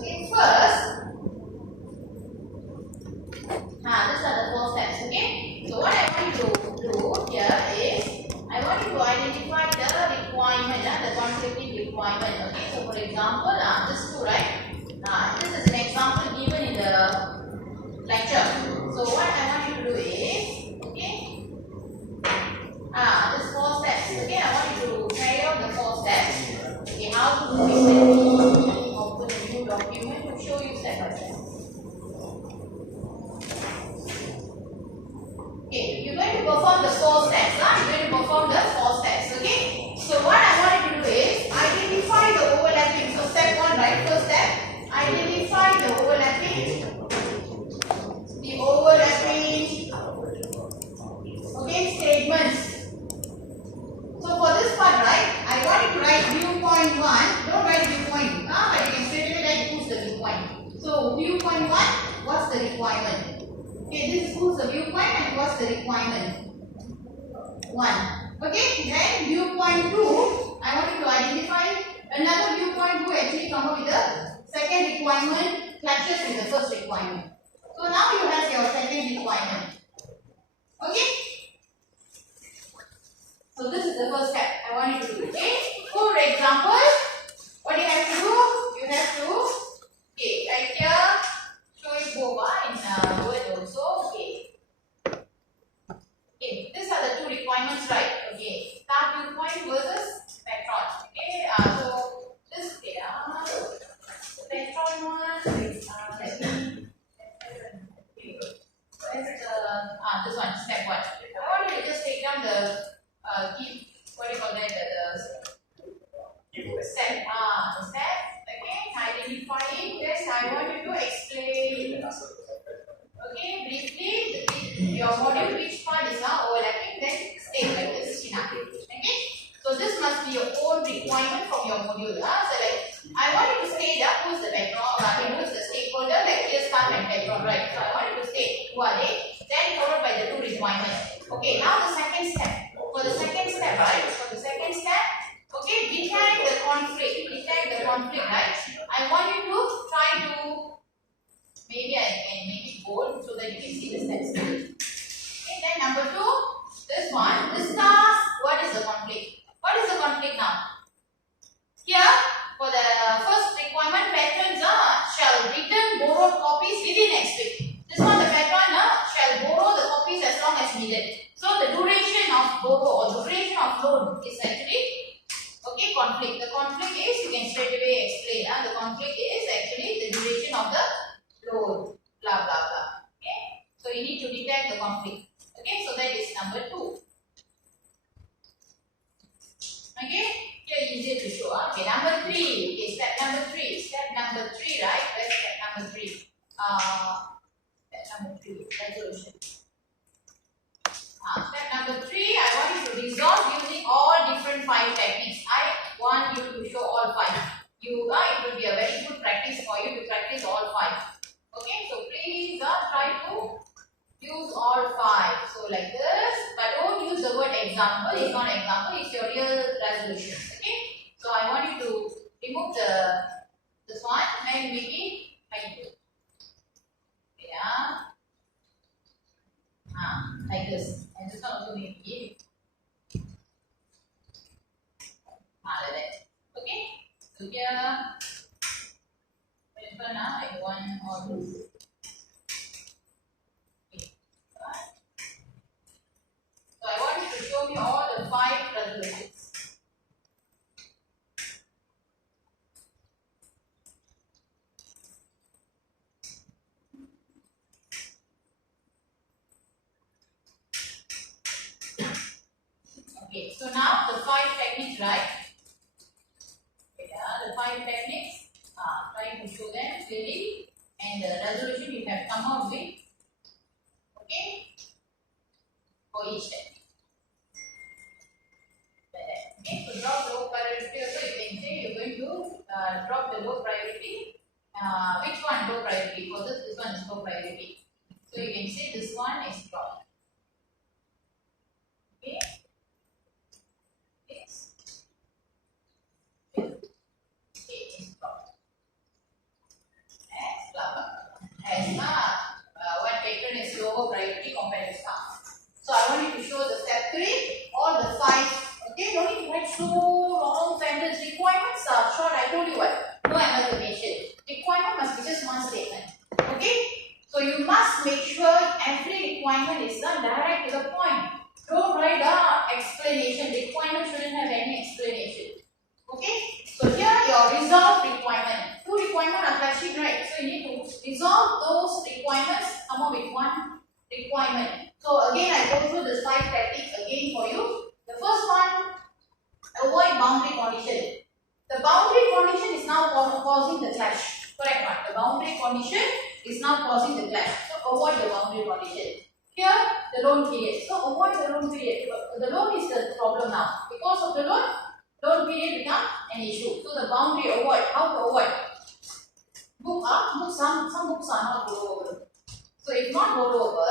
Okay, first, these are the four steps. Okay, so what I want you to do here is I want you to identify the requirement, the conflicting requirement. Okay, so for example, this two, right? This is an example given in the lecture. So what I want you to do is, okay, this four steps. Okay, I want you to carry out the four steps. Okay, how to do it when we open a new document to show you step by step. Okay, you're going to perform the four steps. You're going to perform the four steps. Okay, so what I want you to do is identify the overlapping. So step one, right? First step, identify the overlapping. Okay, statements. So for this part, right, I want you to write viewpoint 1. Don't write viewpoint. But you can straight away write who's the viewpoint. So viewpoint 1, what's the requirement? Okay, this is who's the viewpoint and what's the requirement? 1. Okay, then viewpoint 2, I want you to identify another viewpoint who actually come up with the second requirement, clashes with the first requirement. So now you have your second requirement. Okay? So this is the first step I want you to do. Okay? For example, what you have to do? You have to, okay, right here, show it over in Word also. Okay. Okay, these are the two requirements, right? Okay, star viewpoint versus spectron. Okay, so this, okay, spectron one, let me, this one, step 1. I want you to just take down the key, what do you call that, the step, the step, okay, identifying this, I want you to explain, okay, briefly, your module, which part is now overlapping, then state like this, okay, so this must be your own requirement from your module, so like, I want you to state who's the background, who's the stakeholder, like here staff and background, right, so I want you to state who are they, then followed by the two requirements. Okay, now the second step. For the second step, right? For the second step, okay, detect the conflict. Detect the conflict, right? I want you to try to, maybe I can make it bold so that you can see the steps. Okay, then number 2, this one, discuss what is the conflict. What is the conflict now? Here, for the first requirement, patrons shall return borrowed copies within next week. This one, the patron shall borrow the copies as long as needed. So the duration of borrow or duration of loan is actually, okay, conflict. The conflict is, you can straight away explain. The conflict is actually the duration of the loan. Blah blah blah. Okay. So you need to detect the conflict. Okay. So that is number 2. Okay. Here easier to show. Okay. Number 3. Okay. Step number 3. Step number 3. Right. Where's step number 3? Step number 3. Resolution. Step number 3, I want you to resolve using all different 5 techniques. I want you to show all 5. It will be a very good practice for you to practice all 5. Okay, so please try to use all 5. So like this, but don't use the word example. It's not example, it's your real resolution. Okay, so I want you to remove this one and make it hide. Yeah. Like this. And this one also make it like that. Okay? So here, this one like 1 or 2. Okay. So I want you to show me all the 5 resolutions. Okay, so now the 5 techniques, right? Yeah, the 5 techniques, try to show them clearly, and the resolution you have come out with, okay, for each technique. Okay, so drop low priority also, you can say you're going to drop the low priority. Which one low priority? For this one is low priority. So you can say this one is dropped. Okay. Resolve those requirements, come up with one requirement. So again, I go through the 5 tactics again for you. The first one, avoid boundary condition. The boundary condition is now causing the clash. Correct one. The boundary condition is now causing the clash. So avoid the boundary condition. Here, the loan period. So avoid the loan period. The loan is the problem now. Because of the loan period become an issue. So the boundary avoid. How to avoid? Some books are not borrowable. So if not borrowable,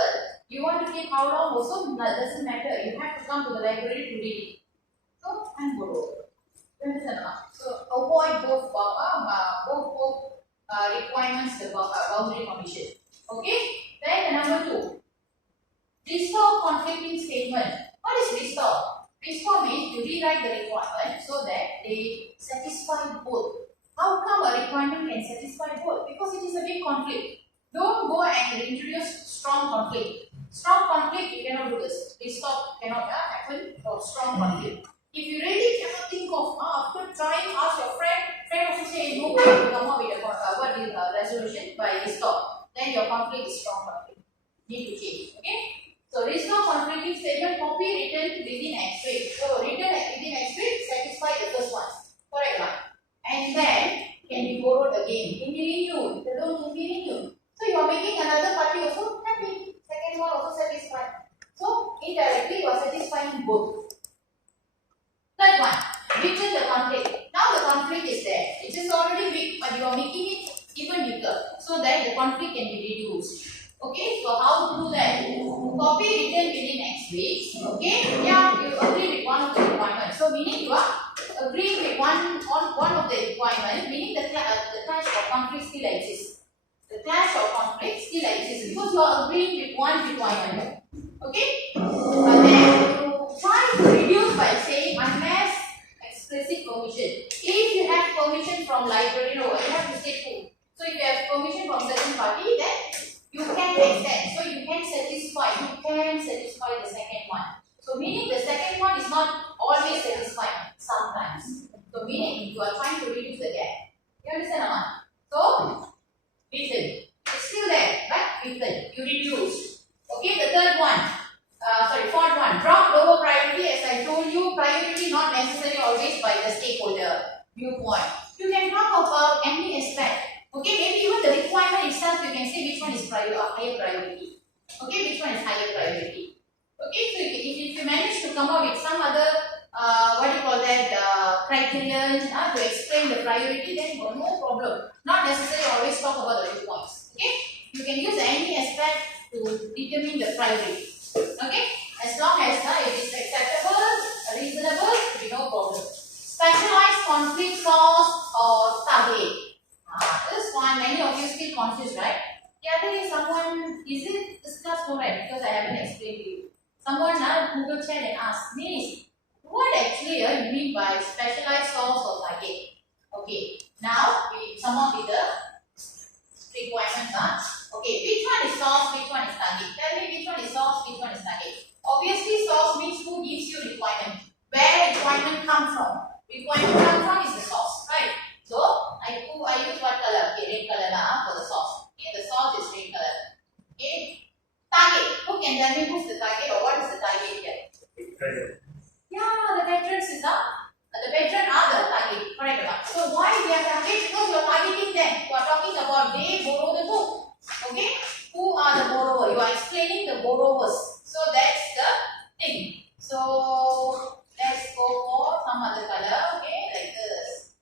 you want to keep how long also doesn't matter. You have to come to the library to read it. So unborrowable. So avoid both requirements, the boundary condition. Okay. Then number 2, restore conflicting statement. What is restore? Restore means you rewrite the requirement so that they satisfy both. How come a requirement can satisfy both? Because it is a big conflict. Don't go and introduce strong conflict. Strong conflict, you cannot do this. Restore cannot happen for strong conflict. If you really cannot think of, after trying, ask your friend also say no way to come up with a resolution by restore. Then your conflict is strong conflict. Need to change. Okay? So restore conflicting statement, copy written within X week. So written within X week, satisfy the first one. Correct one. And then can be borrowed again, can be renewed, the loan can be renewed. So you are making another party also happy, second one also satisfied. So indirectly you are satisfying both. Third one, weaken the conflict. Now the conflict is there. It is already weak, but you are making it even weaker so that the conflict can be reduced. Okay, so how to do that? Copy written within X weeks. Okay, yeah, you agree with one of the requirements. So meaning you are agreeing with one of the requirements, meaning the clash of conflict still exists. The clash of conflict still exists because you are agreeing with one requirement. Okay, then you try to reduce by saying unless explicit permission. If you have permission from library, no, you have to say who. So if you have permission from certain party, then you can extend. So you can satisfy the second one. So meaning the second one is not always satisfying, sometimes. So meaning you are trying to reduce the gap. You understand or not? So, weaken. It's still there, but weaken. You reduce. Okay, the third one. Fourth one. Drop lower priority. As I told you, priority not necessarily always by the stakeholder viewpoint. You can talk about any aspect. Okay, maybe even the requirement itself, you can say which one is higher priority. Okay, which one is higher priority. Okay, so if you manage to come up with some other criterion to explain the priority, then no problem. Not necessarily always talk about the 2 points. Okay, you can use any aspect to determine the priority. Okay, as long as it is acceptable, reasonable, there will be no problem. Specialized conflict source or target. This one, many of you still confused, right? The other day someone, is it discussed more right? Because I haven't explained to you. Someone Google chat and asked, Miss, what actually you mean by specialized source or target? Okay, now we come up with the requirements. Okay, which one is source, which one is target? Tell me which one is source, which one is target. Obviously, source means who gives you requirement. Where requirement come from? Requirement come from is the source, right? So I use what color? Okay, red color for the source. Okay, the source is red color. Okay, target. Who can tell me who's the target or what is the target here? Yeah, the veterans is the veteran are the target. Correct. So why we are target? Because you are targeting them. You are talking about they borrow the book. Okay, who are the borrower? You are explaining the borrowers. So that's the thing. So let's go for some other color. Okay, like this.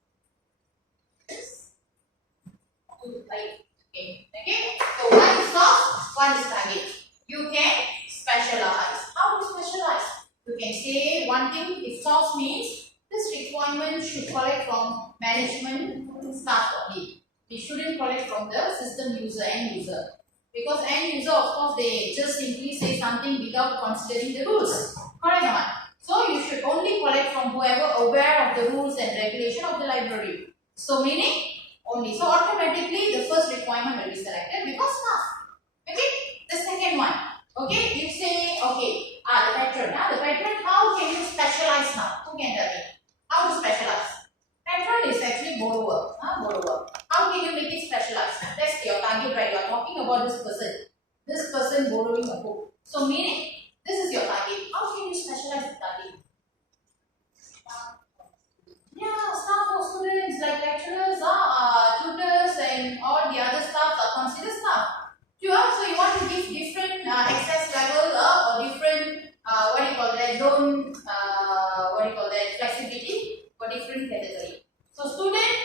Okay. So one is source, one is target. You can specialize. How to specialize? You can say one thing. If source means this requirement should collect from management staff only. We shouldn't collect from the system user, end user. Because end user, of course, they just simply say something without considering the rules. Correct or not? So you should only collect from whoever aware of the rules and regulation of the library. So meaning only. So automatically the first requirement will be selected because staff. Okay. The second one. Okay. You say okay. The patron. The patron. How can you specialize now? Who can tell me? How to specialize? Patron is actually borrower. Borrower. How can you make it specialized? That's your target right. for this person. This person borrowing a book. So meaning, this is your target. How can you specialize the target? Yeah, staff or students like lecturers, tutors and all the other staff are considered staff. Sure, so you want to give different access level or different zone, flexibility for different category. So student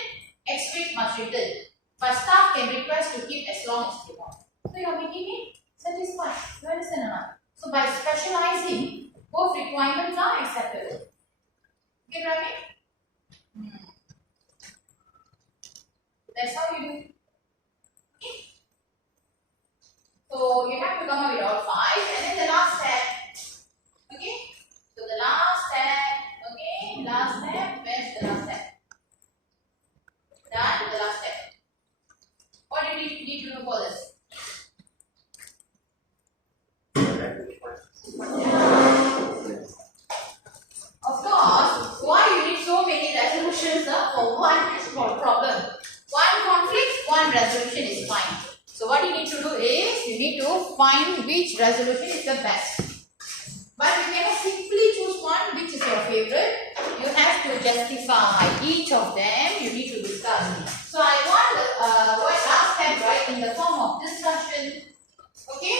expect much written, but staff can request to keep as long as they want. So you are making it satisfied. You understand or not? So by specializing, both requirements are acceptable. Okay, Ravi? That's how you do. Okay. So you have to come up with all 5, and then the last step. Okay. So the last step. Okay. Last step. Where's the last step? Done. The last step. What do we need to do for this? Of course, why you need so many resolutions for one small problem? One conflict, one resolution is fine. So what you need to do is, you need to find which resolution is the best. But you cannot simply choose one which is your favorite. You have to justify each of them. You need to discuss. So I want the last step, right, in the form of discussion. Okay.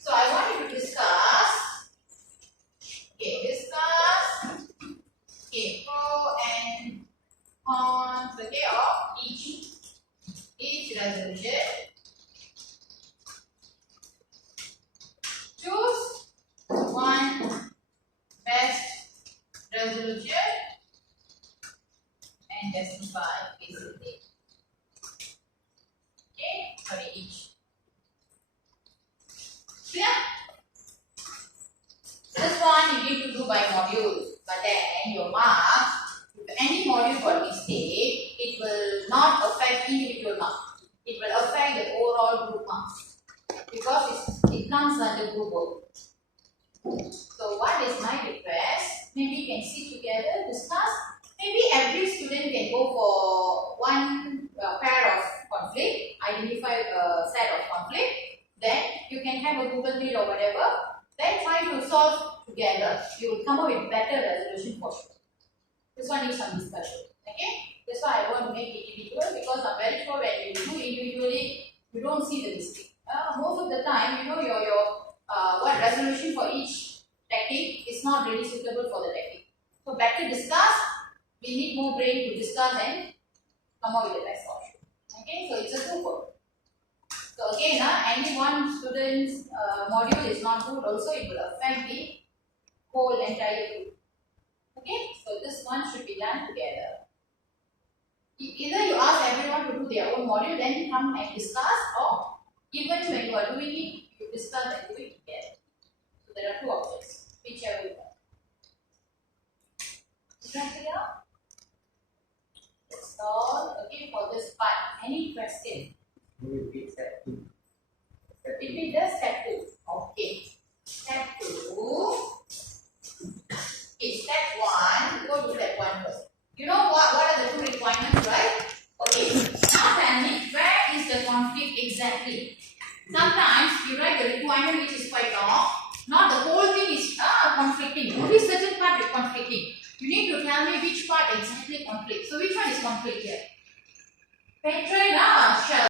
So I want you to discuss. Okay, discuss. Okay, pro and cons. Okay, of each resolution. Choose one best resolution and justify basically. Okay, for each. Clear? This one you need to do by module, but then your marks, if any module got mistake, it will not affect individual marks. It will affect the overall group marks because it comes under group work. So what is my request? Maybe you can sit together, discuss. Maybe every student can go for one pair of conflict, identify a set of conflict. Then you can have a Google Meet or whatever. Then try to solve together. You will come up with better resolution for sure. This one needs some discussion. Okay? That's why I want to make individual, because I'm very sure when you do individually, you don't see the mistake. Most of the time, you know your what resolution for each technique is not really suitable for the technique. So better discuss. We need more brain to discuss and come up with the best option. Okay? So it's a group work. So again, any one student's module is not good, also it will affect the whole entire group. Okay, so this one should be done together. Either you ask everyone to do their own module, then come and discuss, or even when you are doing it, you discuss and do it together. So there are 2 options, whichever you want. Is that clear? That's all. Okay, for this part. Any question? Repeat step 2. Repeat the step 2. Okay. Step 2. Okay, step 1. Go to step 1 first. You know what are the 2 requirements, right? Okay. Now tell me, where is the conflict exactly? Sometimes you write the requirement which is quite long. Not the whole thing is conflicting. Only certain part is conflicting. You need to tell me which part exactly conflicts. So which one is conflict here? Patron,